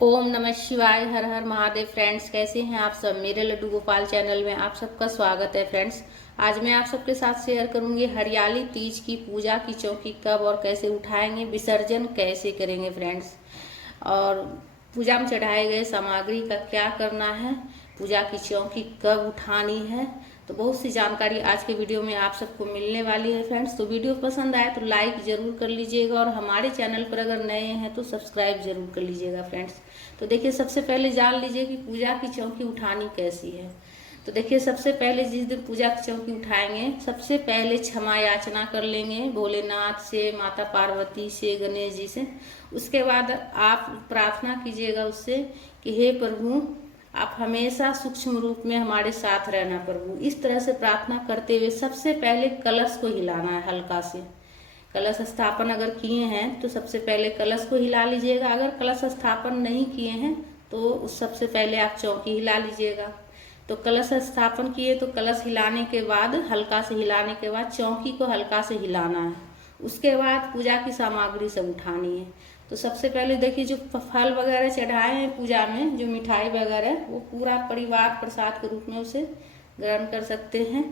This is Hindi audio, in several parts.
ओम नमः शिवाय। हर हर महादेव। फ्रेंड्स, कैसे हैं आप सब? मेरे लड्डू गोपाल चैनल में आप सबका स्वागत है। फ्रेंड्स, आज मैं आप सबके साथ शेयर करूंगी हरियाली तीज की पूजा की चौकी कब और कैसे उठाएंगे, विसर्जन कैसे करेंगे फ्रेंड्स, और पूजा में चढ़ाए गए सामग्री का क्या करना है, पूजा की चौकी कब उठानी है। तो बहुत सी जानकारी आज के वीडियो में आप सबको मिलने वाली है फ्रेंड्स। तो वीडियो पसंद आए तो लाइक जरूर कर लीजिएगा और हमारे चैनल पर अगर नए हैं तो सब्सक्राइब जरूर कर लीजिएगा फ्रेंड्स। तो देखिए, सबसे पहले जान लीजिए कि पूजा की चौकी उठानी कैसी है। तो देखिए, सबसे पहले जिस दिन पूजा की चौकी उठाएंगे, सबसे पहले क्षमा याचना कर लेंगे भोलेनाथ से, माता पार्वती से, गणेश जी से। उसके बाद आप प्रार्थना कीजिएगा उससे कि हे प्रभु, आप हमेशा सूक्ष्म रूप में हमारे साथ रहना प्रभु। इस तरह से प्रार्थना करते हुए सबसे पहले कलश को हिलाना है हल्का से। कलश स्थापन अगर किए हैं तो सबसे पहले कलश को हिला लीजिएगा। अगर कलश स्थापन नहीं किए हैं तो सबसे पहले आप चौकी हिला लीजिएगा। तो कलश स्थापन किए तो कलश हिलाने के बाद, हल्का से हिलाने के बाद चौकी को हल्का से हिलाना है। उसके बाद पूजा की सामग्री सब उठानी है। तो सबसे पहले देखिए, जो फल वगैरह चढ़ाए हैं पूजा में, जो मिठाई वगैरह, वो पूरा परिवार प्रसाद के रूप में उसे ग्रहण कर सकते हैं।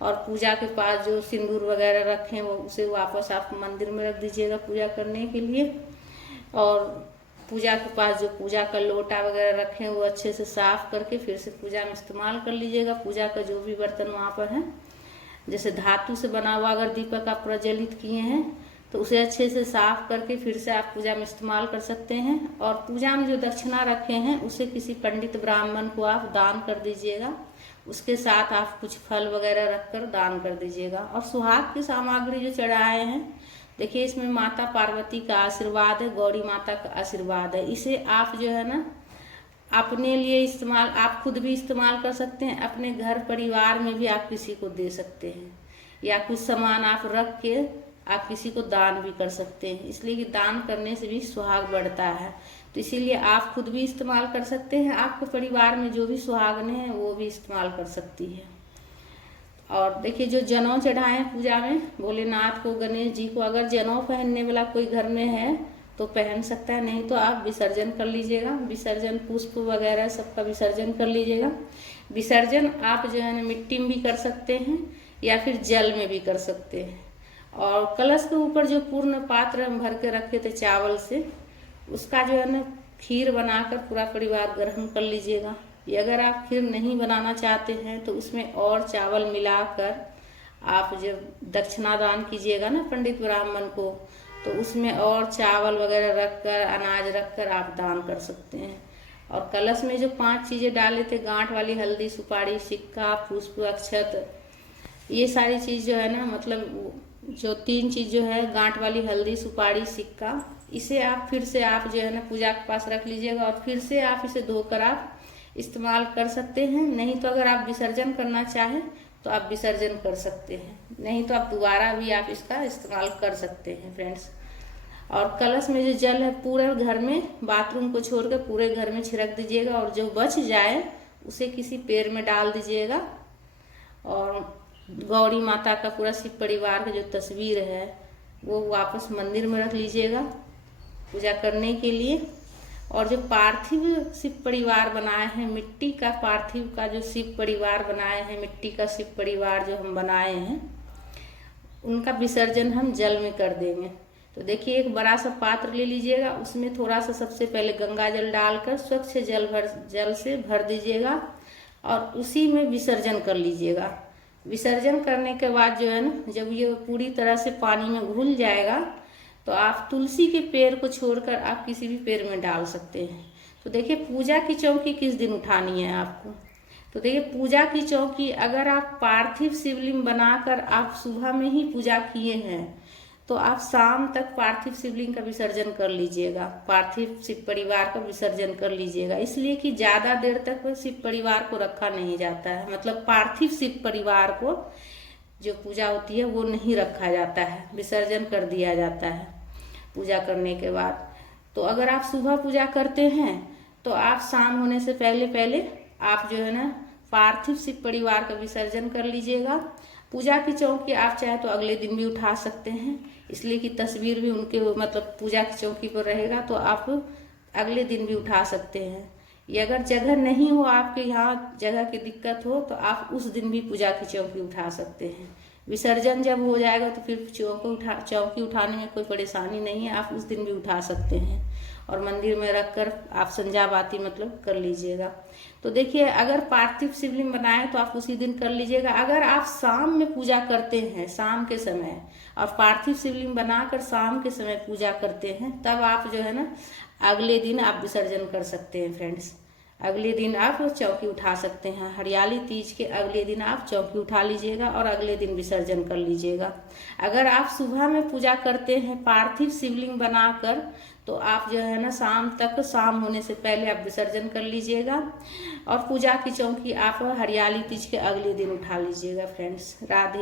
और पूजा के पास जो सिंदूर वगैरह रखे वो उसे वापस आप मंदिर में रख दीजिएगा पूजा करने के लिए। और पूजा के पास जो पूजा का लोटा वगैरह रखे हैं वो अच्छे से साफ करके फिर से पूजा में इस्तेमाल कर लीजिएगा। पूजा का जो भी बर्तन वहाँ पर है, जैसे धातु से बना हुआ अगर दीपक आप प्रज्वलित किए हैं तो उसे अच्छे से साफ करके फिर से आप पूजा में इस्तेमाल कर सकते हैं। और पूजा में जो दक्षिणा रखे हैं उसे किसी पंडित ब्राह्मण को आप दान कर दीजिएगा। उसके साथ आप कुछ फल वगैरह रखकर दान कर दीजिएगा। और सुहाग की सामग्री जो चढ़ाए हैं, देखिए इसमें माता पार्वती का आशीर्वाद है, गौरी माता का आशीर्वाद है। इसे आप जो है ना अपने लिए इस्तेमाल, आप खुद भी इस्तेमाल कर सकते हैं, अपने घर परिवार में भी आप किसी को दे सकते हैं, या कुछ सामान आप रख के आप किसी को दान भी कर सकते हैं। इसलिए कि दान करने से भी सुहाग बढ़ता है। तो इसीलिए आप खुद भी इस्तेमाल कर सकते हैं, आपके परिवार में जो भी सुहागने हैं वो भी इस्तेमाल कर सकती है। और देखिए, जो जनेऊ चढ़ाए हैं पूजा में भोलेनाथ को, गणेश जी को, अगर जनेऊ पहनने वाला कोई घर में है तो पहन सकता है, नहीं तो आप विसर्जन कर लीजिएगा। विसर्जन पुष्प वगैरह सबका विसर्जन कर लीजिएगा। विसर्जन आप जो है ना मिट्टी में भी कर सकते हैं या फिर जल में भी कर सकते हैं। और कलश के ऊपर जो पूर्ण पात्र हम भर के रखे थे चावल से, उसका जो है ना खीर बनाकर पूरा परिवार ग्रहण कर लीजिएगा। या अगर आप खीर नहीं बनाना चाहते हैं तो उसमें और चावल मिलाकर आप जब दक्षिणा दान कीजिएगा ना पंडित ब्राह्मण को, तो उसमें और चावल वगैरह रखकर, अनाज रखकर आप दान कर सकते हैं। और कलश में जो 5 चीज़ें डाले थे, गांठ वाली हल्दी, सुपारी, सिक्का, पुष्प, अक्षत, ये सारी चीज़ जो है ना, मतलब जो 3 चीज़ जो है, गांठ वाली हल्दी, सुपारी, सिक्का, इसे आप फिर से आप जो है ना पूजा के पास रख लीजिएगा। और फिर से आप इसे धोकर आप इस्तेमाल कर सकते हैं। नहीं तो अगर आप विसर्जन करना चाहें तो आप विसर्जन कर सकते हैं, नहीं तो आप दोबारा भी आप इसका इस्तेमाल कर सकते हैं फ्रेंड्स। और कलश में जो जल है पूरे घर में, बाथरूम को छोड़कर पूरे घर में छिड़क दीजिएगा। और जो बच जाए उसे किसी पेड़ में डाल दीजिएगा। और गौरी माता का पूरा शिव परिवार का जो तस्वीर है वो वापस मंदिर में रख लीजिएगा पूजा करने के लिए। और जो पार्थिव शिव परिवार बनाए हैं, मिट्टी का पार्थिव का जो शिव परिवार बनाए हैं, मिट्टी का शिव परिवार जो हम बनाए हैं, उनका विसर्जन हम जल में कर देंगे। तो देखिए, एक बड़ा सा पात्र ले लीजिएगा, उसमें थोड़ा सा सबसे पहले गंगा जल डालकर स्वच्छ जल से भर दीजिएगा और उसी में विसर्जन कर लीजिएगा। विसर्जन करने के बाद जो है ना, जब ये पूरी तरह से पानी में घुल जाएगा तो आप तुलसी के पेड़ को छोड़कर आप किसी भी पेड़ में डाल सकते हैं। तो देखिए, पूजा की चौकी किस दिन उठानी है आपको। तो देखिए, पूजा की चौकी अगर आप पार्थिव शिवलिंग बनाकर आप सुबह में ही पूजा किए हैं तो आप शाम तक पार्थिव शिवलिंग का विसर्जन कर लीजिएगा, पार्थिव शिव परिवार का विसर्जन कर लीजिएगा। इसलिए कि ज़्यादा देर तक शिव परिवार को रखा नहीं जाता है, मतलब पार्थिव शिव परिवार को जो पूजा होती है वो नहीं रखा जाता है, विसर्जन कर दिया जाता है पूजा करने के बाद। तो अगर आप सुबह पूजा करते हैं तो आप शाम होने से पहले पहले आप जो है ना पार्थिव शिव परिवार का विसर्जन कर लीजिएगा। पूजा की चौकी आप चाहे तो अगले दिन भी उठा सकते हैं, इसलिए कि तस्वीर भी उनके मतलब पूजा की चौकी पर रहेगा, तो आप अगले दिन भी उठा सकते हैं। ये अगर जगह नहीं हो, आपके यहाँ जगह की दिक्कत हो, तो आप उस दिन भी पूजा की चौकी उठा सकते हैं। विसर्जन जब हो जाएगा तो फिर चौकी उठाने में कोई परेशानी नहीं है, आप उस दिन भी उठा सकते हैं और मंदिर में रख कर आप संजा बाती मतलब कर लीजिएगा। तो देखिए, अगर पार्थिव शिवलिंग बनाए तो आप उसी दिन कर लीजिएगा। अगर आप शाम में पूजा करते हैं, शाम के समय, और पार्थिव शिवलिंग बनाकर शाम के समय पूजा करते हैं, तब आप जो है ना अगले दिन आप विसर्जन कर सकते हैं फ्रेंड्स। अगले दिन आप चौकी उठा सकते हैं। हरियाली तीज के अगले दिन आप चौकी उठा लीजिएगा और अगले दिन विसर्जन कर लीजिएगा। अगर आप सुबह में पूजा करते हैं पार्थिव शिवलिंग बनाकर, तो आप जो है ना शाम होने से पहले आप विसर्जन कर लीजिएगा और पूजा की चौकी आप हरियाली तीज के अगले दिन उठा लीजिएगा फ्रेंड्स। राधे।